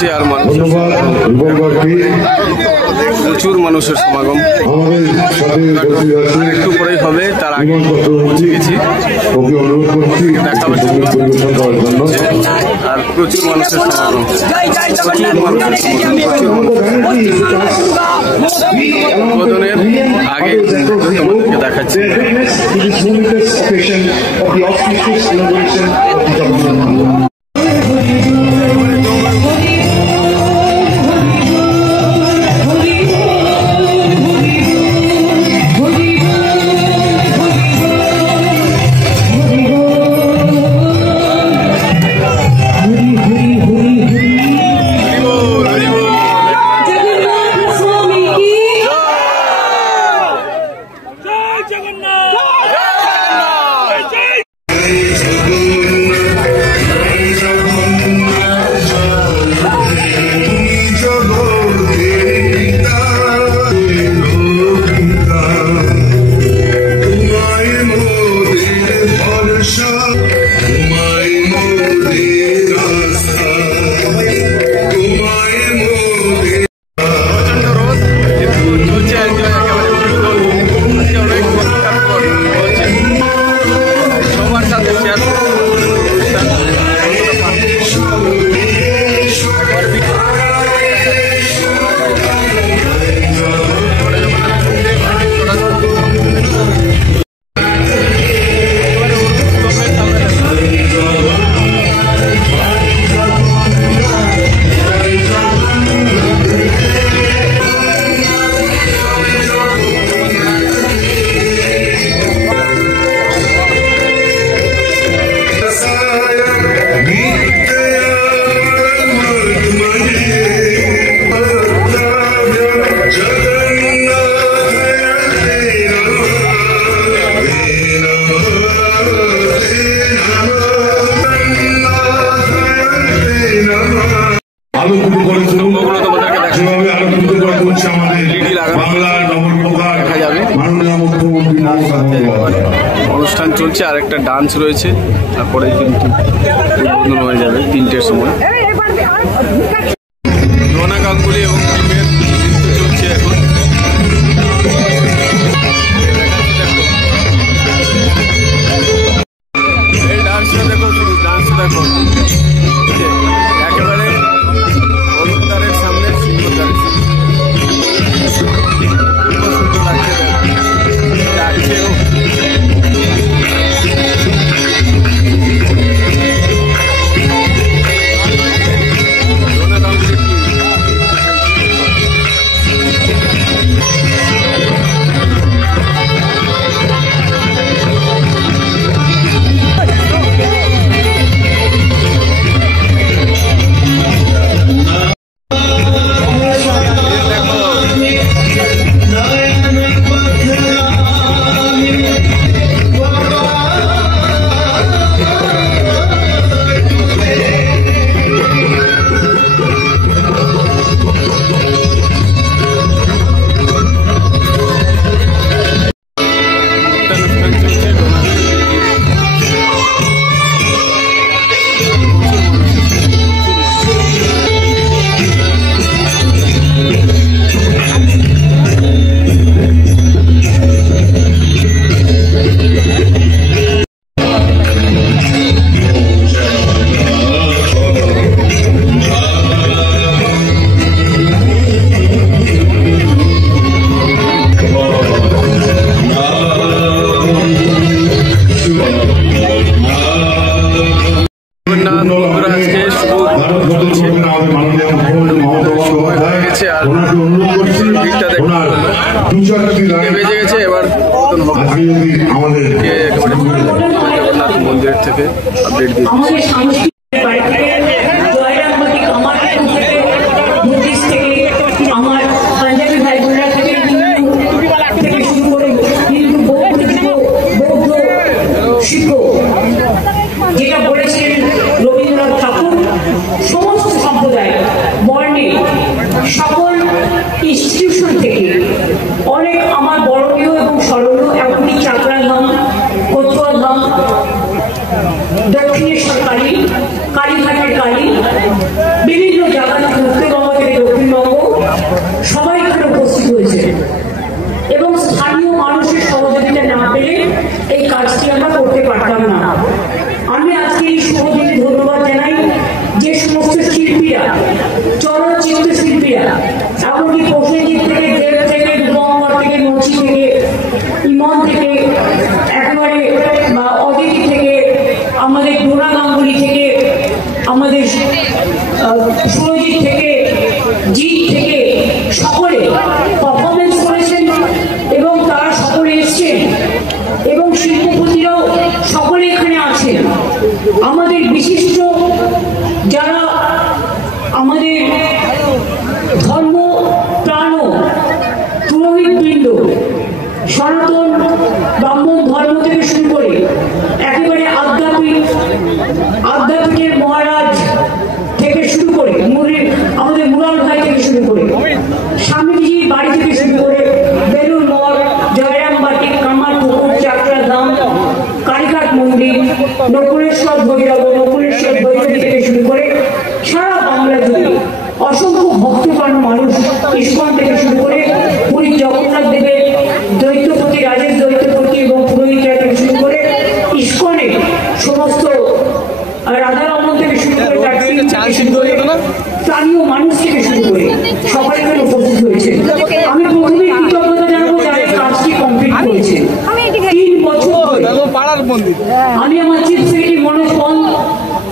চলছে আর প্রচুর মানুষের সমাগম। একটু পরেই হবে, তার আগে পৌঁছে গেছি দেখাবার জন্য। আর প্রচুর মানুষের সমাগম, উদ্বোধনের আগে তোমাদেরকে দেখাচ্ছি। অনুষ্ঠান চলছে আর একটা ডান্স রয়েছে, তারপরে কিন্তু উদ্বোধন হয়ে যাবে 3টের সময়। রোনা গাঙ্গুলি এবং টিমের চলছে এখন। এই ডান্সটা দেখো, শুধু ডান্স দেখো, একেবারে অনুদারের সামনে সুন্দর লাগছে, সুন্দর লাগছে ডাকছেও। বেজে গেছে, এবার জগন্নাথ মন্দির থেকে আপডেট দিচ্ছি। যেটা বলেছেন রবীন্দ্রনাথ ঠাকুর, সমস্ত সম্প্রদায় বর্ণে সকল ইনস্টিটিউশন থেকে অনেক আমার বড়নীয় এবং স্মরণীয়, এমনকি চাকরা ধাম, কচুয়া ধাম, দক্ষিণেশ্বর কালী, কালীঘাটের কালী, বিভিন্ন জায়গা পারতাম না। আমি আজকে এই শুভ দিনে ধন্যবাদ জানাই যে সমস্ত শিল্পীরা, চলচ্চিত্র শিল্পীরা, এমনকি প্রসেনজিৎ থেকে, দেব থেকে, রূপঙ্কর থেকে, নচি থেকে, ইমন থেকে, একেবারে অদিতি থেকে, আমাদের ডোনা গাঙ্গুলি থেকে, আমাদের সুরজিৎ থেকে, জিৎ থেকে, সকলে পারফরমেন্স করেছেন এবং তারা সকলে এসছেন এবং শিল্পপতিরাও সকলে এখানে আছেন। আমাদের বিশিষ্ট যারা আমাদের ধর্ম প্রাণ পুরোহিতবৃন্দ, সনাতন ব্রাহ্মণ ধর্ম থেকে শুরু করে একেবারে আধ্যাত্মিকের মহারাজ থেকে শুরু করে আমাদের মুরাল ভাই থেকে শুরু করে স্বামীজির বাড়ি থেকে শুরু করে বেলুর মঠ, জয়রামবাটি, কামারপুকুর, চাকরা ধাম, কালীঘাট মন্দির, নকুলেশ্বর ভৈরবী থেকে শুরু করে সারা বাংলা জুড়ে অসংখ্য ভক্তপ্রাণ মানুষ, ইস্কন থেকে শুরু করে পুরী জগন্নাথ দেবের দৈত্যপতি, রাজেশ দৈত্যপতি এবং পুরোহিতরা থেকে শুরু করে ইস্কনে সমস্ত রাধারমন থেকে শুরু করে স্থানীয় মানুষ থেকে শুরু করে সবাই এখানে উপস্থিত হয়েছে। আমি প্রথমে কৃতজ্ঞতা জানাবো যারা কাজটি কমপ্লিট করেছে। 3 বছর আমি আমার চিফ সেক্রেটারি মনোজ পন্ত,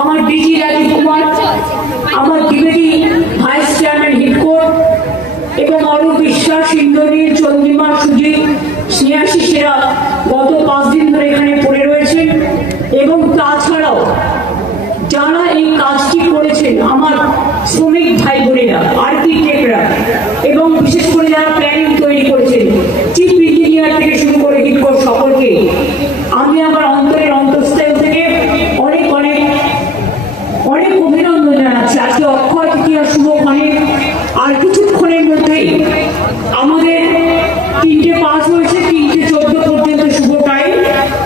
আমার ডিজি রাজীব কুমার, আমার ডিপুটি ভাইস চেয়ারম্যান হিটকোট এবং অরূপ বিশ্বাস, ইন্দ্রনীল, চন্দ্রিমা, সুজিত, স্নেহাশী সেরা গত 5 দিন ধরে এখানে পড়ে রয়েছেন এবং তাছাড়াও যারা এই কাজটি করেছেন আমার শ্রমিক ভাই বোনেরা, আর্কিটেক্টরা এবং বিশেষ করে যারা প্ল্যানিং তৈরি করেছেন, চিফ ইঞ্জিনিয়ার থেকে শুরু করে হিটকোট, সকলকে আমি আমার অন্তরের অন্তঃস্থল থেকে অনেক অনেক অনেক অভিনন্দন জানাচ্ছি। আজকে অক্ষয় তৃতীয়া শুভক্ষণে আর কিছুক্ষণের মধ্যেই আমাদের 3টে পাস হয়েছে, 3:14 পর্যন্ত শুভ টাইম।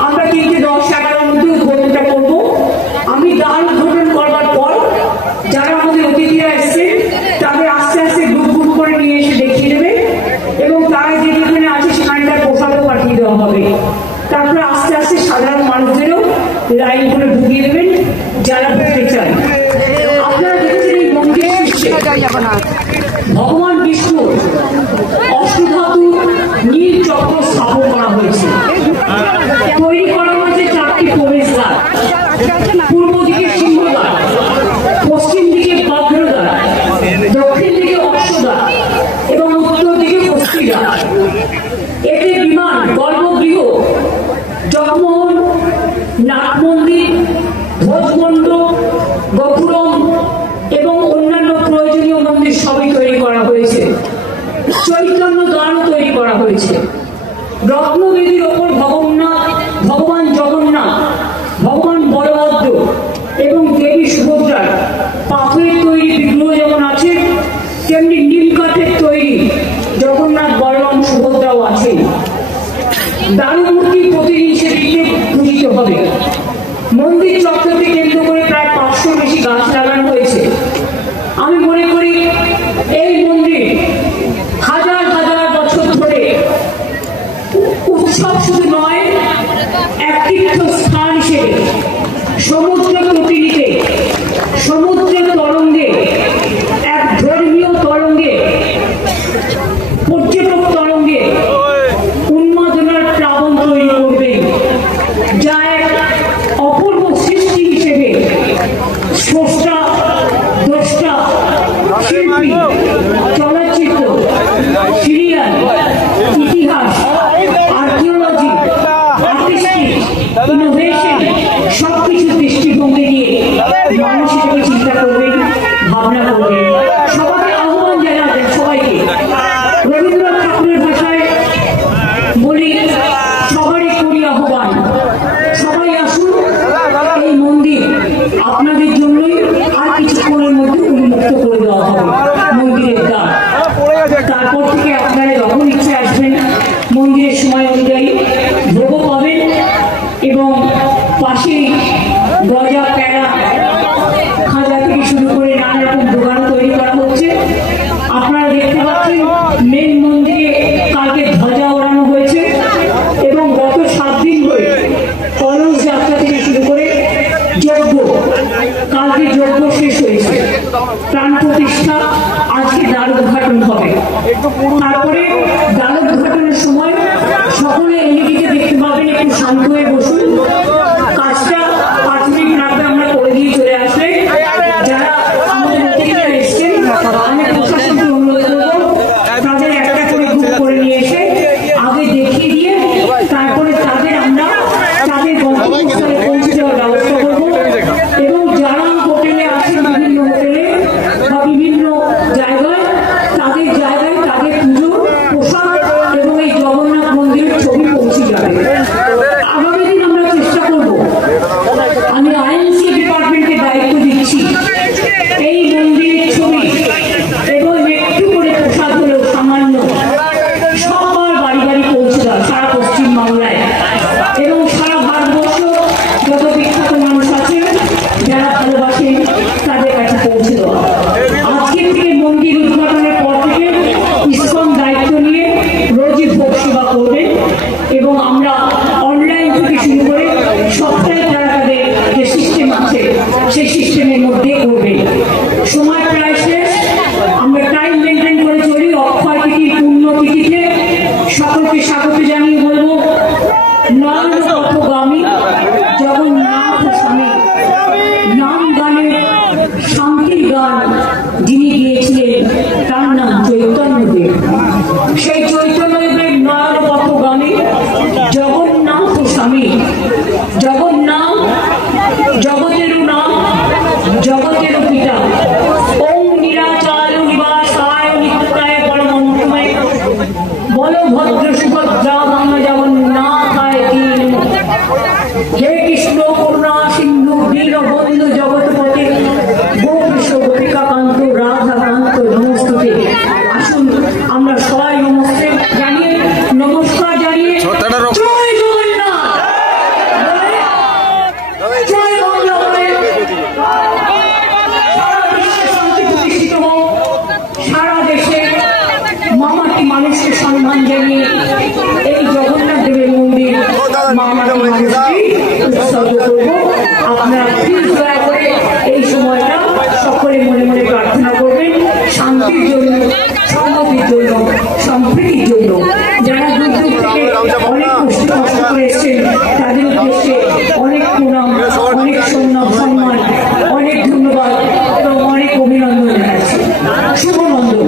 আমরা 3:10-11 মধ্যে উদ্বোধনটা করবো। আমি দ্বার উদ্বোধন করবার পর যারা আমাদের অতিথিরা এসছেন তাদের আস্তে আস্তে গ্রুপ করে নিয়ে এসে দেখিয়ে দেবে এবং তারা যে যেখানে আছে সেখানটার প্রসাদও পাঠিয়ে দেওয়া হবে। তারপরে আস্তে আস্তে সাধারণ মানুষদেরও লাইন করে ঢুকিয়ে দেবেন যারা ঢুকতে চান। আপনারা দেখেছেন এই মন্দির ভগবান বিষ্ণুর অষ্টধাতু নীল চক্র স্থাপন করা হয়েছে। তৈরি করা হয়েছে 4টি প্রবেশদ্বার, পূর্ব দিকে সিংহদ্বার, পশ্চিম দিকে বজ্রদ্বার, দক্ষিণ দিকে অশ্বদ্বার এবং উত্তর দিকে হস্তিদ্বার। এতে বিমান, গর্ভগৃহ, জগমোহন, নাট মন্দির, ধ্বজমণ্ডপ, গোপুরম এবং অন্যান্য প্রয়োজনীয় মন্দির সবই তৈরি করা হয়েছে। চৈতন্য দ্বারও তৈরি করা হয়েছে। রত্নবেদীর ওপর ভগবান জগন্নাথ, ভগবান বলভদ্র এবং দেবী সুভদ্রার পাথরের তৈরি বিগ্রহ যেমন আছে, তেমনি নীল কাঠের তৈরি জগন্নাথ, বলরাম, সুভদ্রাও আছে। দারুমূর্তি প্রতিদিন সেদিকে পূজিত হবে। মন্দির চত্বরকে কেন্দ্র করে প্রায় 500 বেশি গাছ লাগানো হয়েছে। আমি মনে করি এই মন্দির হাজার হাজার বছর ধরে উৎসব শুধু নয়, এক তীর্থস্থান হিসেবে সমুদ্র প্রতিনিধে, সমুদ্রের তরঙ্গে, এক ধর্মীয় তরঙ্গে, পর্যটক তরঙ্গে উন্মাদনার প্লাবন তৈরি করবে, যা এক অপূর্ব সৃষ্টি হিসেবে স্রষ্টা, দ্রষ্টা, শিল্পী, চলচ্চিত্র, সিরিয়াল, ইতিহাস, আর্কিওলজি, আর্টিস্টিক, ইনোভেশন সবকিছু দৃষ্টিভঙ্গি নিয়ে মানুষ হিসেবে চিন্তা করবেন, ভাবনা করবেন। সবাইকে আহ্বান জানাবেন, সবাইকে রবীন্দ্রনাথ ঠাকুরের ভাষায় বলি, সবারই করি আহ্বান, সবাই আসুন। এই মন্দির আপনাদের জন্যই আর কিছুক্ষণের মধ্যে উন্মুক্ত করে দেওয়া হবে মন্দিরের দ্বার। তারপর থেকে আপনারা যখন ইচ্ছে আসবেন, মন্দিরের সময় অনুযায়ী ভোগও পাবেন এবং পাশেই গজা, প্যারা, খাজা থেকে শুরু করে নানা রকম দোকান তৈরি করা হচ্ছে। আপনারা দেখতে পাচ্ছেন মেন মন্দিরে কালকে ধ্বজা ওড়ানো হয়েছে এবং গত 7 দিন ধরে কলস যাত্রা হবে। তারপরে ডাল উদ্ঘাটনের সময় সকলে এদিকে দেখতে পাবেন, একটু শান্ত হয়ে বসুন। কাজটা 5 মিনিট লাগবে, আমরা করে দিয়ে চলে আসলে যারা আমাদের অতিথিরা এসছেন আমি প্রশাসনকে অনুরোধ করবো তাদের একটা করে গ্রুপ করে নিয়ে এসে আগে দেখিয়ে দিয়ে তারপরে তাদের আমরা তাদের গন্তব্যস্থলে পৌঁছে দেওয়ার ব্যবস্থা করবো। এবং যারা হোটেলে আছেন বিভিন্ন হোটেলে বা বিভিন্ন জায়গায় তাদের পুজো পোশাক এবং এই জগন্নাথ মন্দিরের ছবি পৌঁছে যাবে। আগামী দিন আমরা চেষ্টা করব, আমি আইএনসি ডিপার্টমেন্টকে দায়িত্ব দিচ্ছি, এই মন্দিরের ছবি এবং একটু করে পোশাক হলেও সামান্য সবার বাড়ি বাড়ি পৌঁছে দেওয়া সারা পশ্চিমবাংলায় এবং সারা ভারতবর্ষ যত বিখ্যাত মানুষ আছে যারা ভালোবাসে তাদের কাছে পৌঁছে দেওয়া। আজকে থেকে মন্দির উদ্ঘাটনের পর থেকে ইসকন দায়িত্ব নিয়ে রোজই ভোগ সেবা করবে এবং আমরা অনলাইন থেকে শুরু করে সপ্তাহে তারা তাদের যে সিস্টেম আছে সেই সিস্টেমের মধ্যে করবে। সময় প্রায় শেষ, আমরা টাইম মেনটেন করে চলি। অক্ষয় তিথি পূর্ণ তিথিতে সকলকে স্বাগত জানিয়ে বলবো নয়নপথগামী জগন্নাথ স্বামী নাম গানের শান্তির গান যিনি গিয়েছিলেন তার নাম চৈতন্যদেব। সেই চৈতন্যদেবের নয়নপথগামী জগন্নাথ স্বামী, জগন্নাথ জগতেরও নাম, জগতেরও পিতা। ওম নিরাচার নিবাসায় নিত্যায় পরমন্ত্রময় বলভদ্র সুভদ্রা ধাম জগন্নাথায় হে কৃষ্ণ করুণা সিন্ধু দীনবন্ধু জগৎপতে গোপীশ গোপিকাকান্ত রাধাকান্ত নমস্তুতে। আসুন আমরা সবাই নমস্তে জানিয়ে নমস্কার জানিয়ে জয় জগন্নাথ, জয় বাংলা, সারা বিশ্বে শান্তি প্রতিষ্ঠিত হোক, সারা দেশে মামাটি মানুষকে সম্মান জানিয়ে এই জগন্নাথ দেবের মন্দির মামাটি মানুষকে উৎসর্গ করবো। আপনারা প্লিজ দয়া করে এই সময়টা সকলে মনে মনে প্রার্থনা করবেন শান্তির জন্য, সংহতির জন্য, সম্প্রীতির জন্য। যারা দূর দূর থেকে অনেক কষ্ট করে এসেছেন তাদের উদ্দেশ্যে অনেক প্রণাম, অনেক সম্মান, অনেক ধন্যবাদ এবং অনেক অভিনন্দন জানাচ্ছি। শুভনন্দন।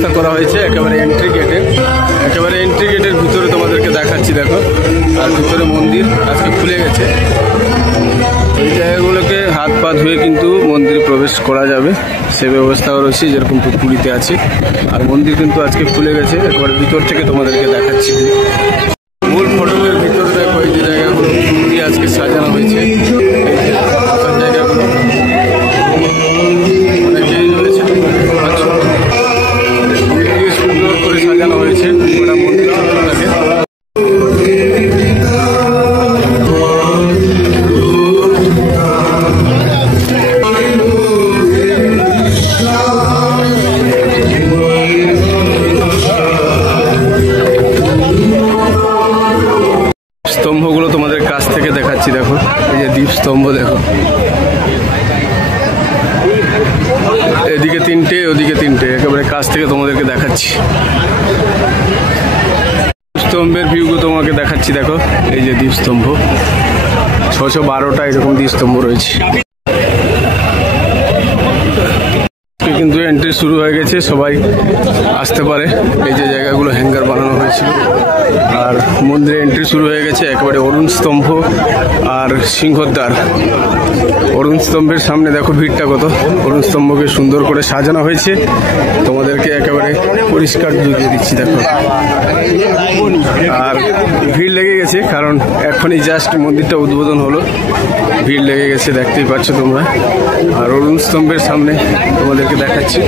ব্যবস্থা করা হয়েছে একেবারে এন্ট্রি গেটের ভিতরে তোমাদেরকে দেখাচ্ছি। দেখো, আর ভিতরে মন্দির আজকে খুলে গেছে। এই জায়গাগুলোকে হাত পা ধুয়ে কিন্তু মন্দিরে প্রবেশ করা যাবে, সে ব্যবস্থাও রয়েছে যেরকম পুরীতে আছে। আর মন্দির কিন্তু আজকে খুলে গেছে, একবার ভিতর থেকে তোমাদেরকে দেখাচ্ছি। মূল ফটকের ভিতরে দেখো এই যে জায়গাগুলো ফুল দিয়ে আজকে সাজানো হয়েছে। জায়গাগুলো অনেকেই রয়েছে, সুন্দর করে সাজানো হয়েছে ওটা মন্দির থাকে। স্তম্ভগুলো তোমাদের কাছ থেকে দেখাচ্ছি। দেখো, এই যে দ্বীপ স্তম্ভ, দেখো এদিকে তিনটে ওদিকে তিনটে, একেবারে কাছ থেকে তোমাদেরকে দেখাচ্ছি। স্তম্ভের ভিউগুলো তোমাকে দেখাচ্ছি। দেখো, এই যে দ্বীপ স্তম্ভ, 612টা এরকম দ্বীপ স্তম্ভ রয়েছে। কিন্তু এন্ট্রি শুরু হয়ে গেছে, সবাই আসতে পারে। এই যে জায়গাগুলো হ্যাঙ্গার বানানো হয়েছিল, আর মন্দিরে এন্ট্রি শুরু হয়ে গেছে। একেবারে অরুণ স্তম্ভ আর সিংহদ্বার। অরুণ স্তম্ভের সামনে দেখো ভিড়টা কত। অরুণ স্তম্ভকে সুন্দর করে সাজানো হয়েছে, তোমাদেরকে একেবারে পরিষ্কার বুঝিয়ে দিচ্ছি। দেখো, আর ভিড় লেগে গেছে, কারণ এখনই জাস্ট মন্দিরটা উদ্বোধন হলো। ভিড় লেগে গেছে, দেখতেই পাচ্ছ তোমরা। আর অরুণ স্তম্ভের সামনে তোমাদেরকে দেখাচ্ছি।